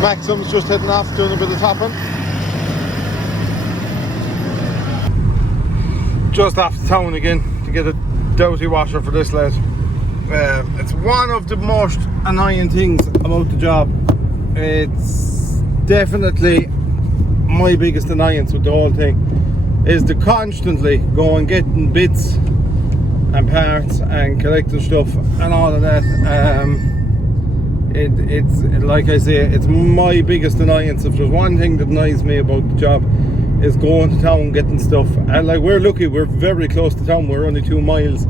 Maxim's just heading off, doing a bit of topping. Just off the town again to get a doughty washer for this lad. It's one of the most annoying things about the job. It's definitely my biggest annoyance with the whole thing, is to constantly go and getting bits and parts and collecting stuff and all of that. It's like I say, it's my biggest annoyance. If there's one thing that annoys me about the job, is going to town getting stuff. And like, we're lucky, we're very close to town. We're only 2 miles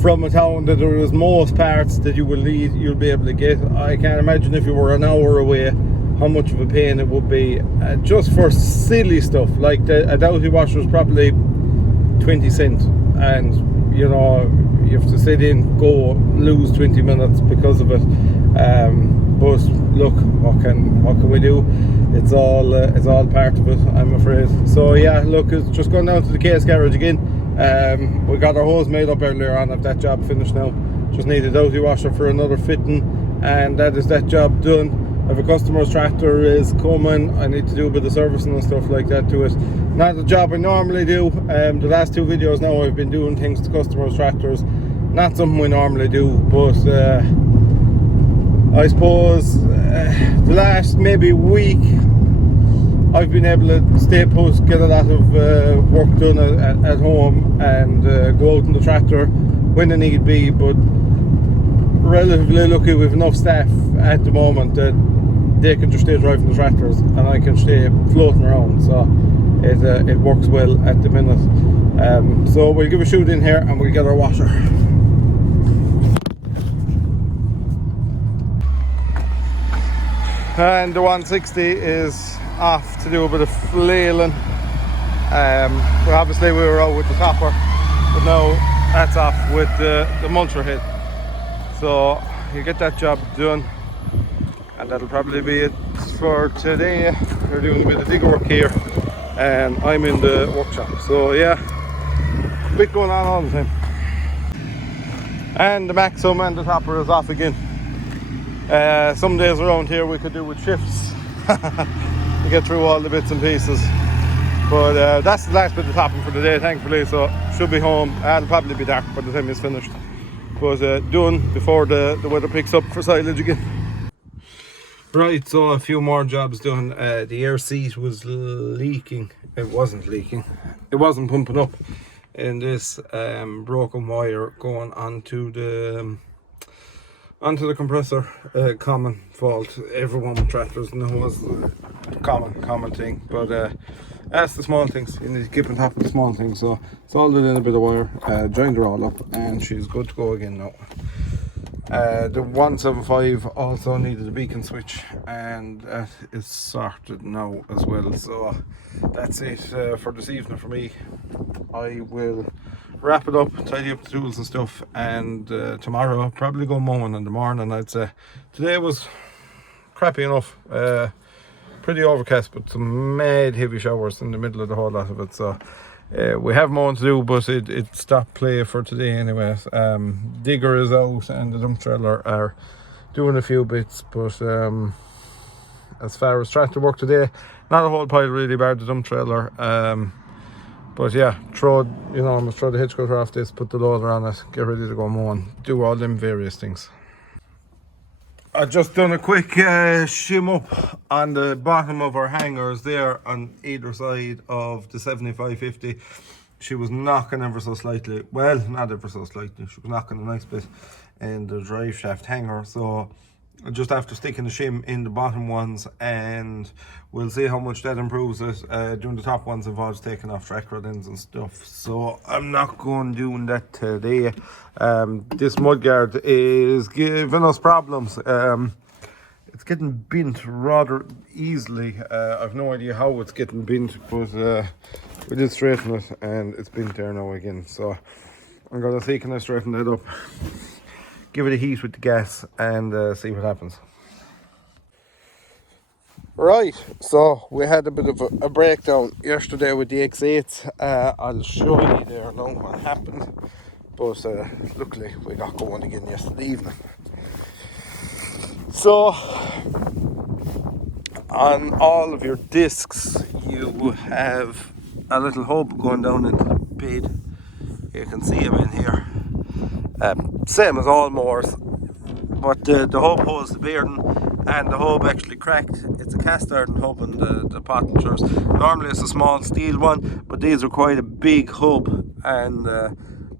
from a town that there is most parts that you'll be able to get. I can't imagine if you were an hour away how much of a pain it would be, just for silly stuff like a doughty washer is probably 20 cents, and you know, you have to sit in, go, lose 20 minutes because of it. But look, what can we do? It's all part of it, I'm afraid. So yeah, look, it's just going down to the case garage again. We got our hose made up earlier on. I've that job finished now. Just need a doughty washer for another fitting, and that is that job done. If a customer's tractor is coming, I need to do a bit of servicing and stuff like that to it. Not the job I normally do. The last 2 videos now I've been doing things to customers' tractors. Not something we normally do, but I suppose the last maybe week I've been able to stay put, get a lot of work done at home, and go out in the tractor when I need be. But relatively lucky with enough staff at the moment that they can just stay driving the tractors and I can stay floating around, so it works well at the minute. So we'll give a shoot in here and we'll get our washer. And the 160 is off to do a bit of flailing. But obviously we were out with the topper, but now that's off with the mulcher head. So you get that job done, and that'll probably be it for today. We're doing a bit of digger work here, and I'm in the workshop. So yeah, a bit going on all the time. And the Maxim and the topper is off again. Some days around here we could do with shifts to get through all the bits and pieces. But that's the last bit of topping for the day, thankfully. So should be home. It'll probably be dark by the time it's finished. But done before the weather picks up for silage again. Right, so a few more jobs done. The air seat was leaking. It wasn't leaking. It wasn't pumping up. And this broken wire going onto the compressor, common fault. Everyone with tractors knows, common thing. But that's the small things. You need to keep on top of the small things. So soldiered in a bit of wire, joined her all up, and she's good to go again now. The 175 also needed a beacon switch, and that is sorted now as well. So that's it for this evening for me. I will wrap it up, tidy up the tools and stuff, and tomorrow I'll probably go mowing in the morning, I'd say. Today was crappy enough. Pretty overcast, but some mad heavy showers in the middle of the whole lot of it. So we have mowing to do, but it stopped play for today anyways. Digger is out and the dump trailer are doing a few bits, but as far as tractor work today, not a whole pile really, bar the dump trailer. But yeah, almost throw the hitch cutter off this, put the loader on it, get ready to go mowing, do all them various things. I just done a quick shim up on the bottom of our hangers there on either side of the 7550. She was knocking ever so slightly, well, not ever so slightly, she was knocking a nice bit in the drive shaft hanger. So I just have to stick in the shim in the bottom ones, and we'll see how much that improves it. Doing the top ones involves taking off track rod ends and stuff, so I'm not going doing that today. This mudguard is giving us problems. It's getting bent rather easily. I've no idea how it's getting bent, but we did straighten it and it's bent there now again. So I'm gonna see, can I straighten that up, give it a heat with the gas, and see what happens. Right, so we had a bit of a breakdown yesterday with the X8s. I'll show you there now what happened, but luckily we got going again yesterday evening. So on all of your discs you have a little hub going down into the bed. You can see them in here. Same as all mowers, but the hub holds the bearing, and the hub actually cracked. It's a cast iron hub in the Mulchers. Normally it's a small steel one, but these are quite a big hub, and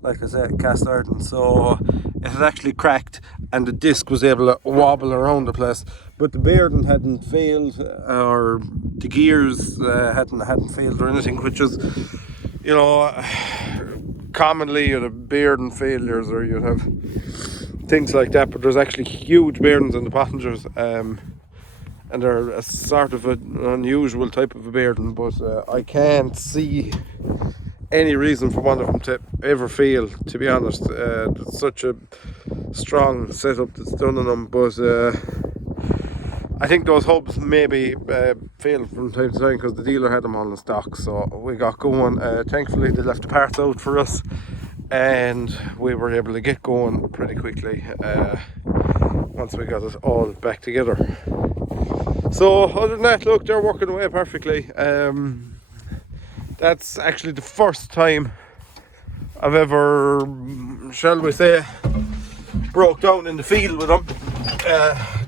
like I said, cast iron, so it had actually cracked and the disc was able to wobble around the place, but the bearing hadn't failed, or the gears hadn't failed or anything, which is, you know, commonly you'd have bearing failures or you'd have things like that, but there's actually huge bearings in the passengers, and they're a sort of an unusual type of a bearing, but I can't see any reason for one of them to ever fail, to be honest. It's such a strong setup that's done on them, but I think those hubs maybe fail from time to time because the dealer had them all in stock, so we got going. Thankfully they left the parts out for us and we were able to get going pretty quickly once we got it all back together. So other than that, look, they're working away perfectly. That's actually the first time I've ever, shall we say, broke down in the field with them.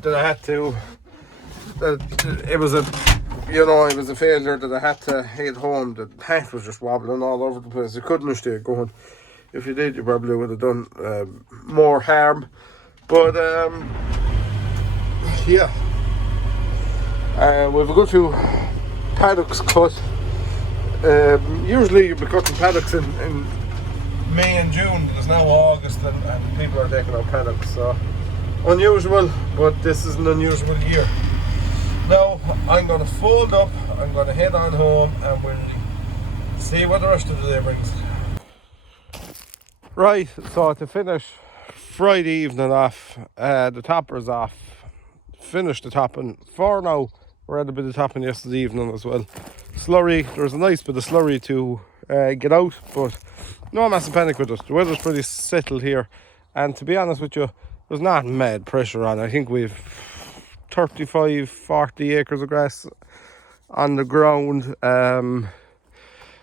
That I had to, it was a failure that I had to head home. The tank was just wobbling all over the place. You couldn't stay going. If you did, you probably would have done more harm. But yeah, we've a good few paddocks cut. Usually you'll be cutting paddocks in May and June. It's now August and people are taking out paddocks, so unusual, but this is an unusual year. Now I'm going to fold up, I'm going to head on home and we'll see what the rest of the day brings. Right, so to finish Friday evening off, the topper's off, finished the topping for now. We had a bit of topping yesterday evening as well. Slurry, there was a nice bit of slurry to get out, but no massive panic with it. The weather's pretty settled here, and to be honest with you, there's not mad pressure on. I think we've 35-40 acres of grass on the ground.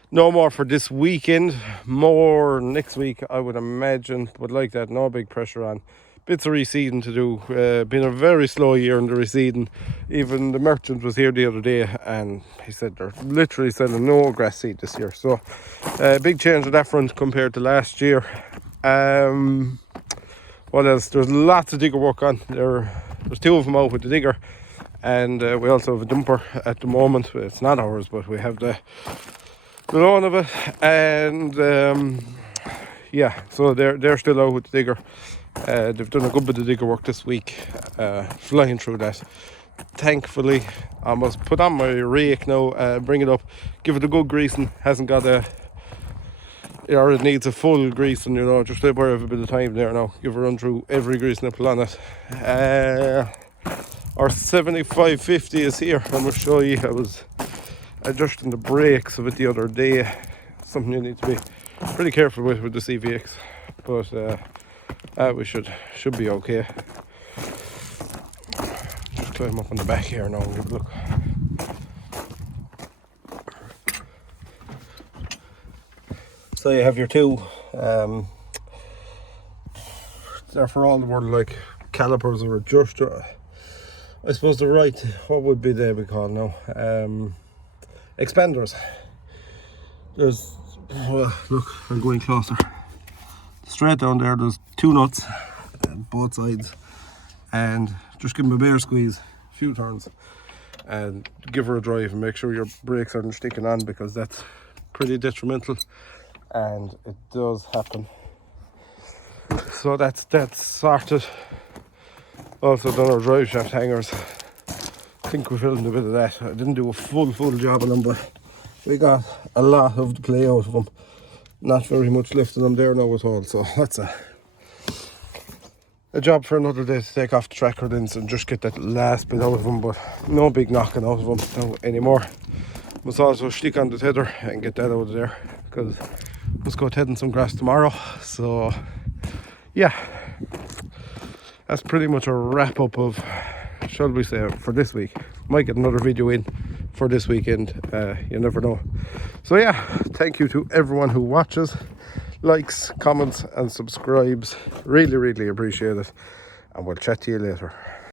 No more for this weekend, more next week I would imagine, but like that, no big pressure on. Bits of reseeding to do. Been a very slow year in the reseeding. Even the merchant was here the other day and he said they're literally selling no grass seed this year, so big change on that front compared to last year. What else? There's lots of digger work on. There's two of them out with the digger, and we also have a dumper at the moment. It's not ours, but we have the loan of it, and yeah, so they're still out with the digger. They've done a good bit of digger work this week, flying through that. Thankfully, I must put on my rake now, bring it up, give it a good greasing. Hasn't got or it needs a full greasing, you know, just where I have a bit of time there now. Give a run through every grease nipple on it. Our 7550 is here. I'm going to show you. I was adjusting the brakes of it the other day. Something you need to be pretty careful with the CVX, but we should be okay. Just climb up on the back here now and give a look. So you have your two, they're for all the world like calipers or adjuster. I suppose the right, what would be they be called now? Expanders. There's, well, look, I'm going closer. Straight down there, there's two nuts on both sides, and just give them a bare squeeze, a few turns, and give her a drive and make sure your brakes aren't sticking on, because that's pretty detrimental, and it does happen. So that's sorted. Also done our drive shaft hangers. I think we filmed a bit of that. I didn't do a full job on them, but we got a lot of the play out of them. Not very much left of them there now at all, so that's a job for another day, to take off the tracker then and just get that last bit out of them, but no big knocking out of them now anymore. Must also stick on the tether and get that out of there, because must go tedding some grass tomorrow. So yeah, that's pretty much a wrap up of shall we say, for this week. Might get another video in for this weekend, you never know. So yeah, thank you to everyone who watches, likes, comments and subscribes. Really appreciate it, and we'll chat to you later.